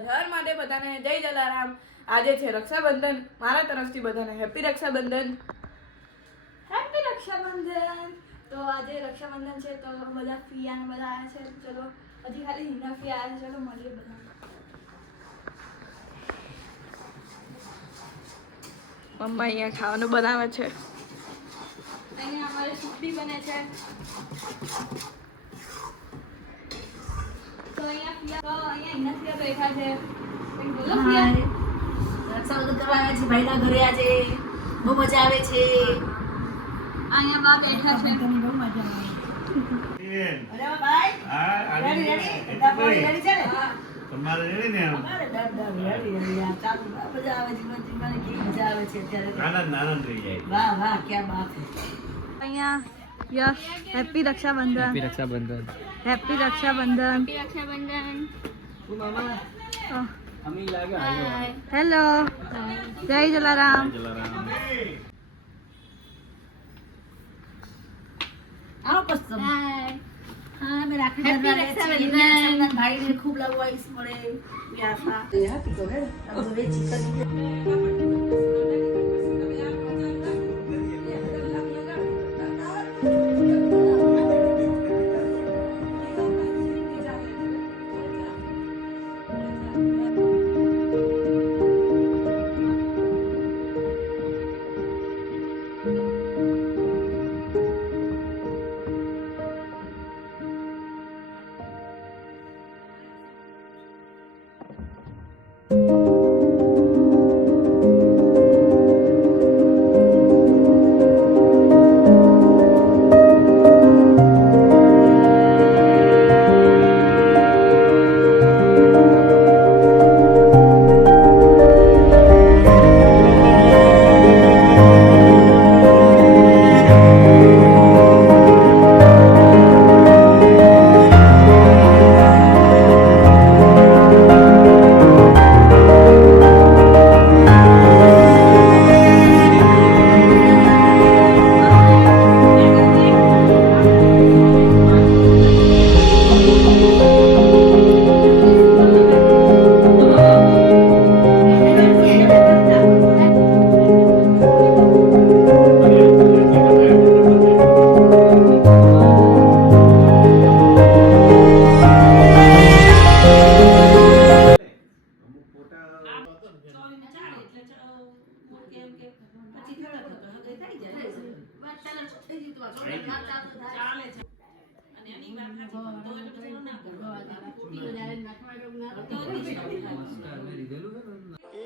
હર હર માટે બધાને જય જલારામ। આજે છે રક્ષાબંધન, મારા તરફથી બધાને હેપી રક્ષાબંધન। હેપી રક્ષાબંધન। તો આજે રક્ષાબંધન છે તો બધા ફિયાને બધા આવ્યા છે। ચલો હજી ખાલી હિના ફી આવ્યા છે, ચલો મળીએ બધા। મમ્મા અહીંયા ખાવાનું બનાવે છે, અહીંયા અમારે સુખડી બને છે। તો અહીંયા હિના ફિયા બેઠા છે। બોલો ફિયા, રક્ષાબંધન કરવા આવ્યા છે ભાઈના ઘરે। આજે બહુ મજા આવે છે। અહીંયા બા બેઠા છે। બહુ મજા આવે। અરે ભાઈ રેડી રેડી છે ને? તમારે રેડી ને? અમારે રેડી ચાલુ મજા આવે છે। મને કેવી મજા આવે છે અત્યારે। આનંદ થઈ જાય। વાહ વાહ ક્યાં બાત છે। અહીંયા yes happy Rakshabandhan, happy Rakshabandhan, happy Rakshabandhan, happy Rakshabandhan. મામા અમી લાગે હેલો, જય જલારામ। आओ पसंद हाँ मैं राखी बंधवा रही थी। रक्षाबंधन भाई ने खूब लगवा इस मोड़े प्यासा यार तो है अब तो वे चिकन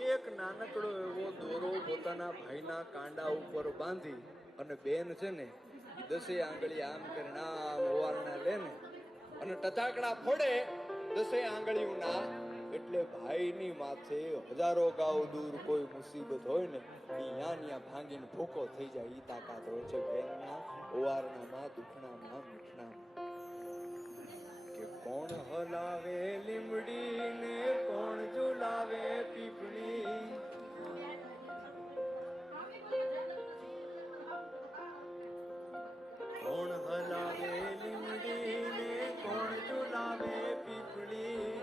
એક નાનકડો એવો દોરો પોતાના ભાઈના કાંડા ઉપર બાંધી અને બેન છે ને દસે આંગળી આમ કરીને આમ ઓવારણા લે ને અને ટચાકડા ફોડે દસે આંગળીઓના એટલે ભાઈની માથે હજારો ગાઉ દૂર કોઈ મુસીબત હોય ને ન્યા ભાંગીને ભૂકો થઈ જાય ઈ તાકાત હોય છે બેનના ઓવારણામાં દુખણામાં મીઠણામાં। કે કોણ હલાવે લીમડી ને કોણ ઝુલાવે પીપળી, કોણ હલાવે લીમડી ને કોણ ઝુલાવે પીપળી,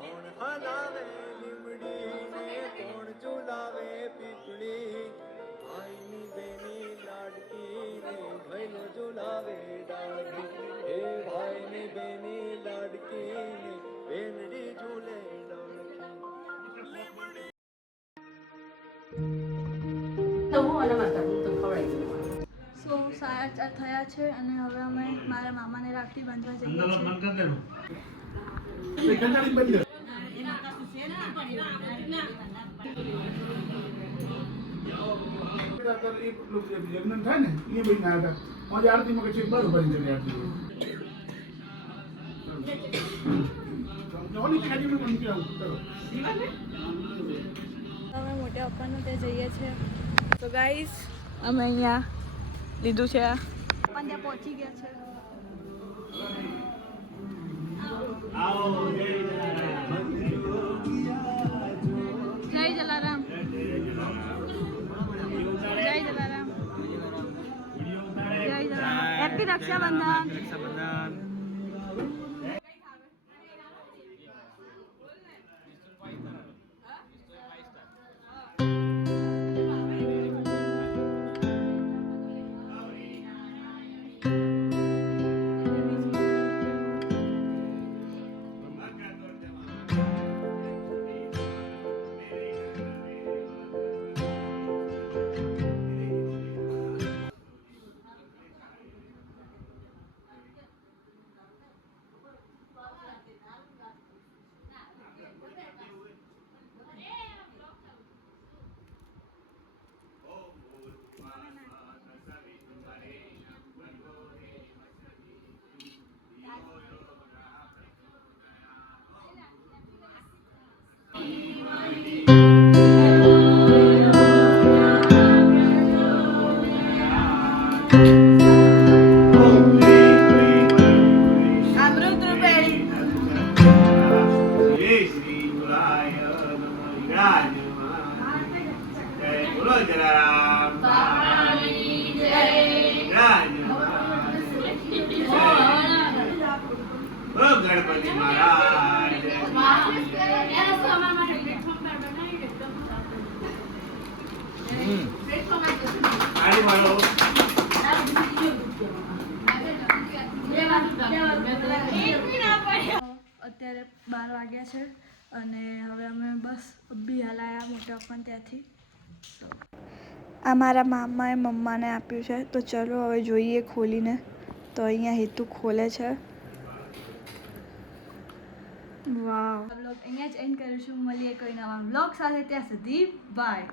કોણ હલાવે લીમડી ને કોણ ઝુલાવે પીપળી, ભાઈની બેની લાડકી ને ભૈલો ઝુલાવે ડાળકી, હે ભાઈની બેની લાડકી ને બેનડી ઝૂલે ડાળકી। તો હું અને માતા હું તો ખવડાવી દઉં। સો 4:30 થયા છે અને હવે અમે મારા મામાને રાખડી બાંધવા જઈએ છીએ। લગ્ન થાય ને એ ભાઈ ના હતા આજે આરતીમાં કે છે બરોબર છે આરતી ઓલી કાજી નું મંદિર આવું ચલો અમે મોટા પપ્પાનું ત્યાં જઈએ છીએ। તો ગાઈસ અમે અહીંયા લીધું છે, પપ્પા ત્યાં પહોંચી ગયા છે। જય જલારામ, જય જલારામ, જય જલારામ, હેપી રક્ષાબંધન। જલારામ બાપાની જય. ઓ ગણપતિ મહારાજ. તાળી મારો. અત્યારે 12 વાગ્યા છે અને હવે અમે બસ અભી હાલ આવ્યા મોટા પણ ત્યાંથી. આ મારા મામાએ મમ્માને આપ્યું છે તો ચલો હવે જોઈએ ખોલીને. તો અહીંયા હેતુ ખોલે છે. વાવ. બ્લોગ અહીંયા જ એન્ડ કરીશું. મળીએ કોઈ નવા બ્લોગ સાથે. ત્યાં સુધી બાય.